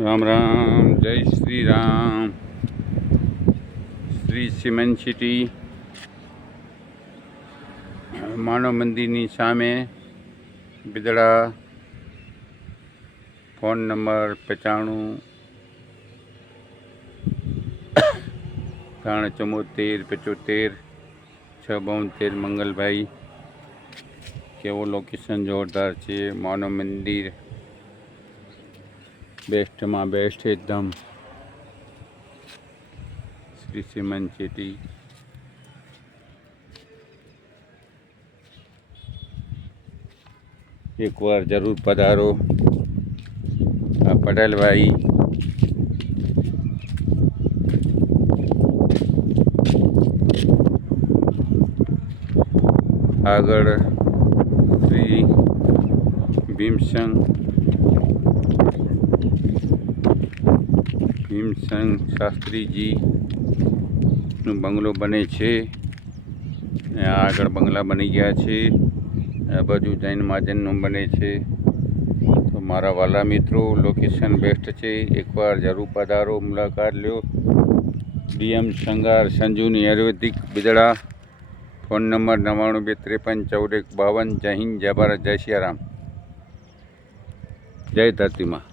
રામ રામ, જય Shri Ram. Shri cement city માનવ મંદિરની સામે બિદડા. Phone number 95 374 75 672 Mangalbhai. કેવો લોકેશન જોરદાર છે. માનવ મંદિર બેસ્ટમાં બેસ્ટ એકદમ. Shri cement city. એકવાર જરૂર પધારો. આ પટેલભાઈ આગળ શ્રી ભીમસંગ શાસ્ત્રીજીનું બંગલો બને છે. આગળ બંગલા બની ગયા છે. આ બાજુ જૈન મહાજનનું બને છે. તો મારા વાલા મિત્રો, લોકેશન બેસ્ટ છે. એકવાર જરૂર પધારો, મુલાકાત લો. ડીએમ શંગાર સંજુની આયુર્વેદિક બિદડા. Phone number 92 53 14 51. જય હિન્દ, જય ભારત, જય સિયારામ, જય ધરતીમાં.